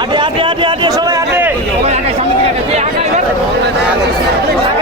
আটে আটে আটে আটে সবাই আটে সবাই আটে সামনে দিকে আটে আটে